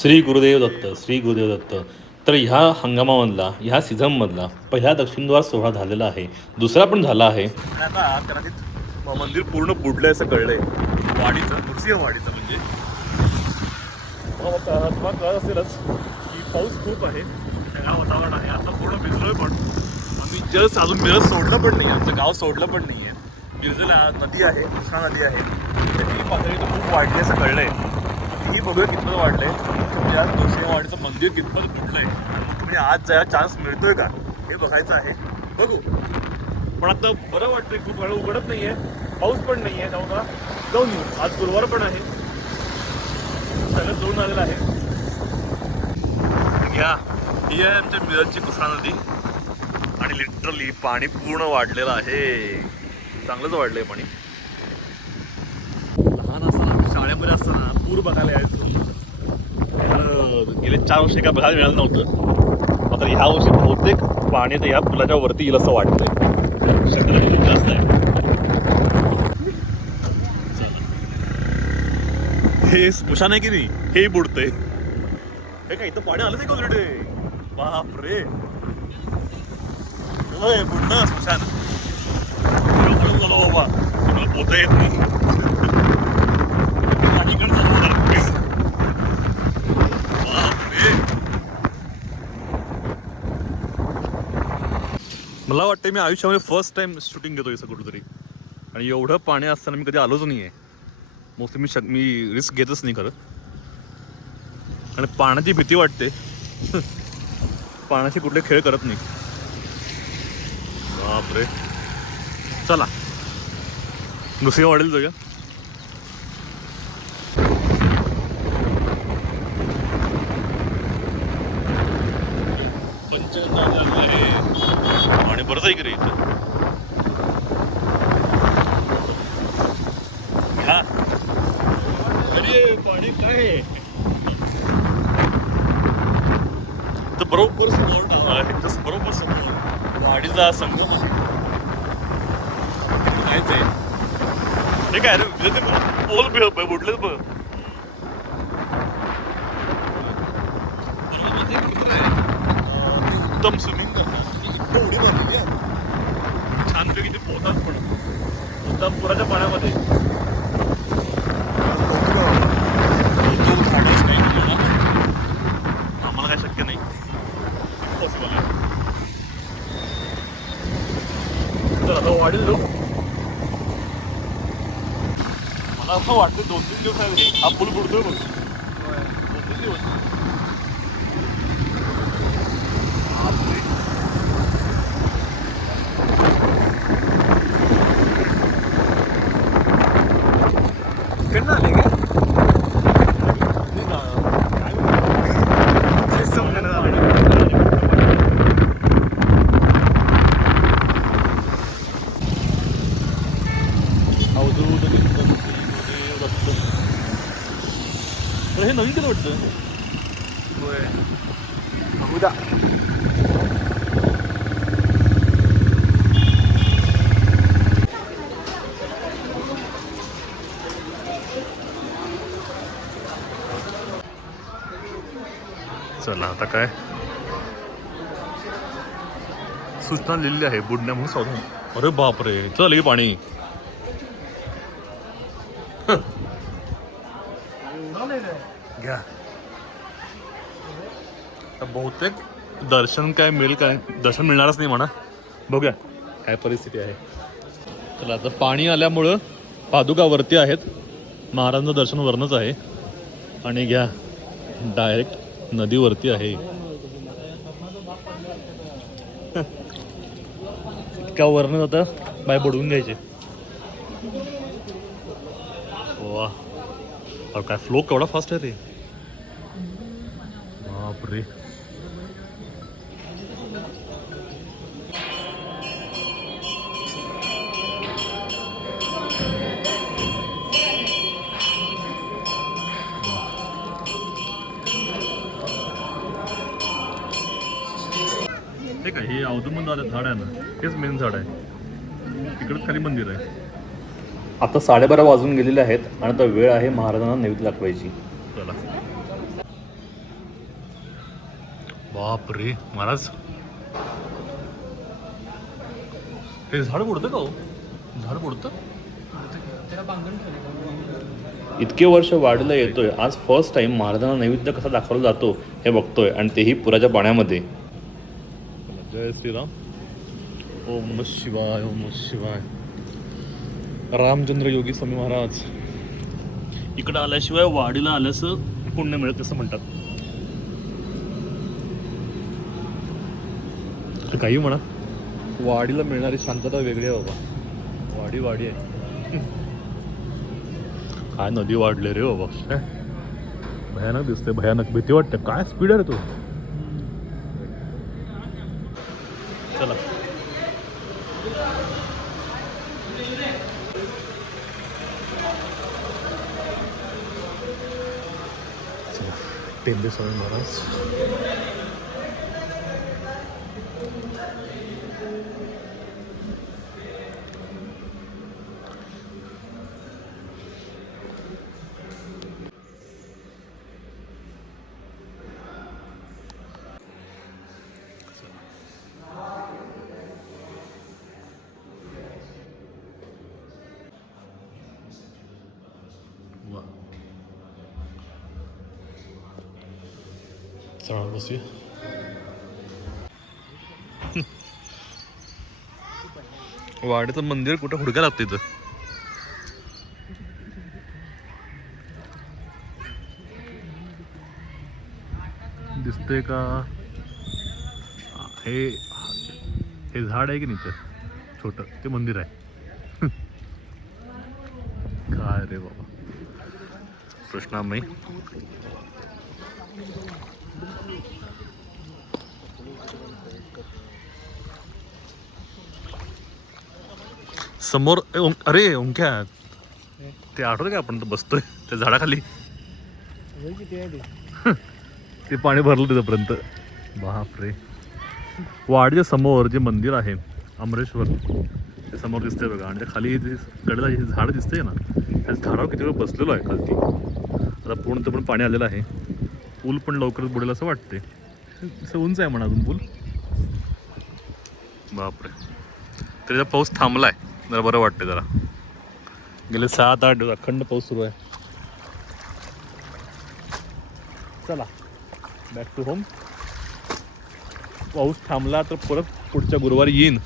श्री गुरुदेव दत्त श्री गुरुदेव दत्त. तर ह्या हंगामामधला ह्या सीझनमधला पहिला दक्षिणद्वार सोहळा झालेला आहे. दुसरा पण झाला आहे. आता मंदिर पूर्ण बुडलंय असं कळलंय. वाडीचं नृसिंह वाडीचं म्हणजे. तुम्हाला कळत असेलच. की पाऊस खूप आहे. ढगाळ वातावरण आहे. आता पूर्ण भिजलोय पण. आम्ही जस्ट अजून मिरज सोडलं पण नाही आमचं गाव सोडलं पण नाही आहे मिरजेला नदी आहे कृष्णा नदी आहे. त्याची पातळी तर खूप वाढली असं कळलंय. ही बघूया कितपत वाढलंय. म्हणजे आज मंदिर कितपत फुटलंय. म्हणजे आज जायला चान्स मिळतोय का? हे बघायचं आहे. बघू. पण आता बरं वाटतंय खूप वेळ उघडत नाहीये. पाऊस पण नाहीये त्यामुळे जाऊन येऊ. आज गुरुवार पण आहे. सगळं जाऊन आलेलं आहे. घ्या ही आहे आमच्या मिरजची कृष्णा नदी. आणि लिटरली पाणी पूर्ण वाढलेलं आहे. चांगलंच वाढलंय पाणी. लहान असताना शाळेमध्ये असताना पूर बघायला यायचो. गेले चार वर्षे काय बघायला मिळालं नव्हतं. आता ह्या वर्षी बहुतेक पाणी तर ह्या पुलाच्या वरती येईल असं वाटतंय. शक्यता जास्त आहे. हे स्मशान आहे की नाही? हे बुडतंय. हे काय इथं पाणी आलं नाही का बाप रे होय स्मशान. झालो बाबा. तुम्हाला पोहता येत नाही माझीकडे चालू होणार please. बापरे. मला वाटतं मी आयुष्यामध्ये फर्स्ट टाइम शूटिंग घेतो असं कुठंतरी. आणि एवढं पाणी असताना मी कधी आलोच नाही आहे मोस्टली मी शक मी रिस्क घेतच नाही खरं. आणि पाण्याची भीती वाटते. पाण्याचे कुठले खेळ करत नाही. बापरे. चला. दुसरी वाढेल जाऊया. पंचगंगा आहे पाणी बरंच आहे की रे इथं? हा. अरे पाणी काय? तर बरोबर समोर तसं बरोबर समोर. वाडीचा संगम कायच आहे. हे काय रे ते पोल बी बुडले बघ. ते ते उत्तम स्विमिंग छानपैकी ते पोहतात पण. उत्तम पुराच्या पाण्यामध्ये. आम्हाला काय शक्य नाही. पॉसिबल आहे. तर आता वाढेल जाऊ मला असं वाटतं दोन तीन दिवस आहे हा पूल बुडतोय बघ दोन तीन दिवस बापरे. इकडनं आले का नाही ना. काय माहिती. तेच समजेना झालं. अवधूत कीर्तन श्री गुरुदेव दत्त. अरे हे नवीन केलं वाटतं चला आता काय? सूचना लिहिली आहे बुडण्या म्हणून सावधान. अरे बापरे चल हे पाणी. घ्या. बहुतेक दर्शन काय मिळेल काय दर्शन मिळणारच नाही म्हणा. बघूया काय परिस्थिती आहे. चला आता पाणी आल्यामुळं पादुका वरती आहेत. महाराजांचं दर्शन वरनंच आहे. आणि घ्या डायरेक्ट नदीवरती आहे. इतक्या वरनं आता बाय बुडवून घ्यायचे. वा. काय फ्लो केवढा फास्ट आहे रे. बापरे. हे काय हे अवधूमंद झाड आहे ना हेच मेन झाड आहे. तिकडच खाली मंदिर आहे. आता साडेबारा वाजून गेलेले आहेत आणि आता वेळ आहे महाराजांना नैवेद्य दाखवायची. चला. बाप रे महाराज. हे झाड बुडतं का हो? झाड बुडतं? इतके वर्ष वाढीला येतोय. आज फर्स्ट टाइम महाराजांना नैवेद्य कसा दाखवला जातो हे बघतोय आणि तेही पुराच्या पाण्यामध्ये. जय श्रीराम ओम नम शिवाय ओम नम शिवाय रामचंद्र योगी स्वामी महाराज इकडं आल्याशिवाय वाडीला आल्याचं पुण्य मिळत असं म्हणतात. काही म्हणा. वाडीला मिळणारी शांतता वेगळी आहे बाबा. वाडी वाडी आहे. काय नदी वाढले रे बाबा. काय? भयानक दिसते भयानक. भीती वाटते. काय स्पीड आहे रे तू? टेंबे स्वामी महाराज चला बसूया वाड्याचं मंदिर कुठं हुडक्या लागतं इथं दिसतंय का हे हे झाड आहे की नाही इथं? छोटं. ते मंदिर आहे. काय रे बाबा? कृष्णामाई समोर ओं- अरे ओंक्या. ते आठवत का आपण बसतोय? त्या झाडाखाली. ते पाणी भरलं त्याच्यापर्यंत बापरे. वाडच्या समोर जे मंदिर आहे अमरेश्वर ते समोर दिसतंय बघा. आणि त्या खाली जे कडेला जे झाड दिसतंय ना त्या झाडावर किती वेळ बसलेलो आहे खालती. आता पूर्ण ते पण पाणी आलेलं आहे. पूल पण लवकरच बुडेल असं वाटते असं उंच आहे म्हणा अजून पूल. बापरे. त्याचा पाऊस थांबलाय. जरा बरं वाटते जरा. गेले सात आठ दिवस अखंड पाऊस सुरू आहे. चला बॅक टू होम पाऊस थांबला तर परत पुढच्या गुरुवारी येईन.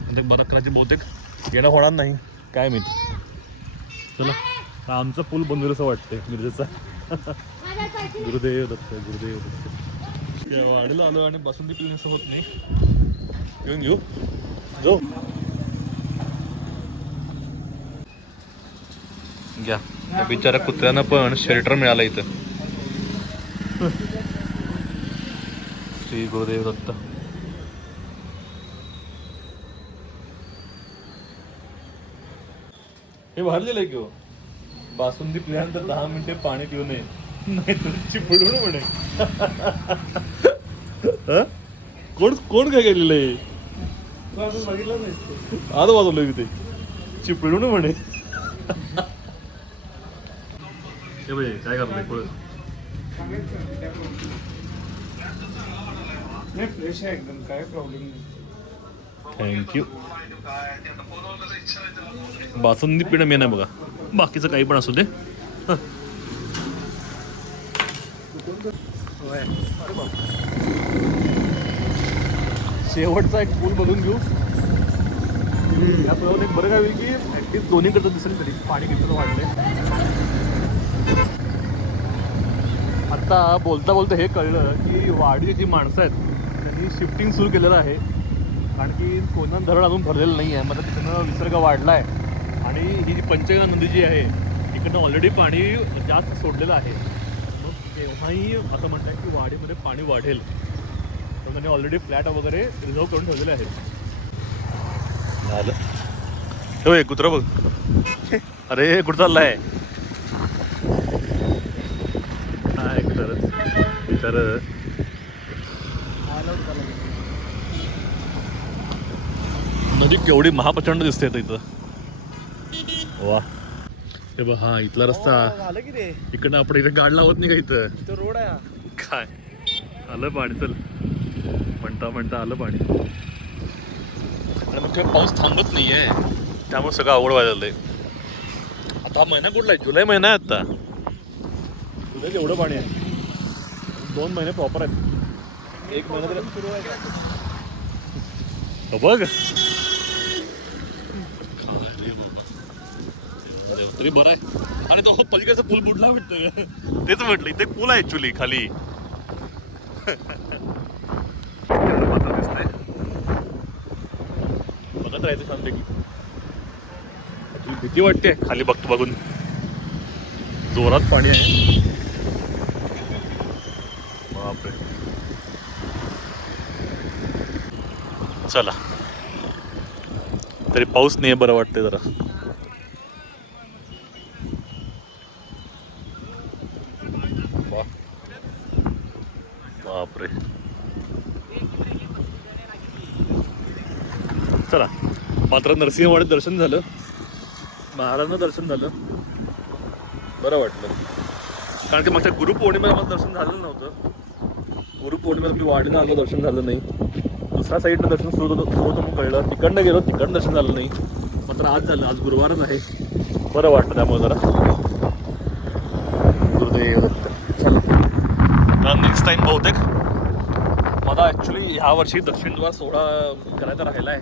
म्हणजे बरं करायचे बहुतेक येणं होणार नाही. काय माहिती. चला हा आमचा पूल बंद असं वाटते मिरजेचा. गुरुदेव दत्त गुरुदेव दत्त. या वाडीला आलो आणि बासुंदी पिण्याचं होत नाही घेऊन घेऊ. जो घ्या. त्या बिचारा कुत्र्यांना पण शेल्टर मिळालं इथं. श्री गुरुदेव दत्त. हे भरलेलं आहे की हो? बासुंदी पिल्यानंतर दहा मिनिटे पाणी पिऊ नये. चिपडून म्हणे. हं? कोण कोण काय केलेलं आहे? आज वाजवलं मी ते. चिपळून म्हणे. हे काय करतोय? कोण? नाही फ्रेश आहे एकदम. काय प्रॉब्लेम नाही. थँक्यू बासुंदी पिणं मेन आहे बघा. बाकीचं काही पण असू दे हं. शेवटचा एक पूल बघून घेऊ. या पुलावर एक बरं काय होईल की ऍटलीस्ट दोन्हीकडचं दिसेल तरी. पाणी किती वाढलंय आता बोलता बोलता हे कळलं की वाडी जी माणसं आहेत त्यांनी शिफ्टिंग सुरू केलेलं आहे. कारण की कोणा धरण अजून भरलेलं नाही आहे मग तिकडनं विसर्ग वाढला आहे आणि ही जी पंचगंगा नदी जी आहे इकडनं ऑलरेडी पाणी जास्त सोडलेलं आहे. मग तेव्हाही असं म्हणतात की वाडीमध्ये पाणी वाढेल. तर त्यांनी ऑलरेडी फ्लॅट वगैरे रिझर्व करून ठेवलेले आहेत. झालं. होय कुत्रा बघ. अरे कुठं चाललाय? काय खरंच. नदी केवढी महाप्रचंड दिसते इथं. वा. हे बघ हा इथला रस्ता. झालं की रे. इकडनं आपण इथे गाड लावत नाही का इथं? तो रोड आहे हा. काय? आलं पाणी चल. म्हणता म्हणता आलं पाणी. आणि मग ते पाऊस थांबत नाही आहे त्यामुळे सगळं अवघड व्हायला लागलंय. आता हा महिना कुठला आहे? जुलै महिना आहे आता. जुलैत एवढं पाणी आहे. दोन महिने प्रॉपर आहेत. एक महिना तरी सुरू आहे बघ काय रे बाबा. देव, तरी बरं आहे. आणि तो पलीकडचा पूल बुडला वाटतं तेच म्हटलं इथे पूल आहे ऍक्च्युली खाली. बघत राहायचं छानपैकी भीती वाटते? खाली बघतो बघून. जोरात पाणी आहे. बापरे. चला. तरी पाऊस नाही बरं वाटतंय जरा. वा. बापरे चला. मात्र नरसिंहवाडीत दर्शन झालं. महाराजांना दर्शन झालं. बरं वाटलं. कारण की मागच्या गुरुपौर्णिमेला मला दर्शन झालं नव्हतं. गुरुपौर्णिमेला मी वाडीला आलो दर्शन झालं नाही. दुसऱ्या साईडनं दर्शन सुरू होतं सुरू होतं मग कळलं. तिकडनं गेलो तिकडनं दर्शन झालं नाही. मात्र आज झालं आज गुरुवारच आहे. बरं वाटलं त्यामुळे जरा. गुरुदेव. टाइम बहुतेक. मला ॲक्च्युली ह्या वर्षी दक्षिणद्वार सोहळा करायचा राहिला आहे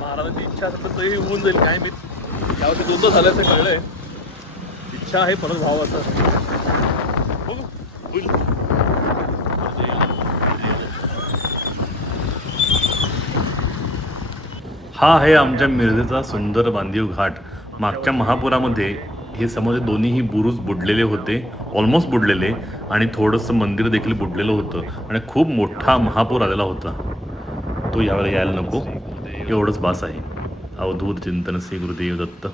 महाराजांची इच्छा असेल तर तरी होऊन जाईल काय मी यावर्षी दोनदा झालं असं कळलंय. इच्छा आहे परत व्हावं असं. बघू होईल. हा आहे आमच्या मिरजेचा सुंदर बांधीव घाट. मागच्या महापुरामध्ये हे समोर दोन्हीही बुरुज बुडलेले होते ऑलमोस्ट बुडलेले आणि थोडंसं मंदिर देखील बुडलेलं होतं. आणि खूप मोठा महापूर आलेला होता. तो यावेळेला यायला नको. एवढंच बास आहे. अवधूत चिंतन श्री गुरुदेव दत्त.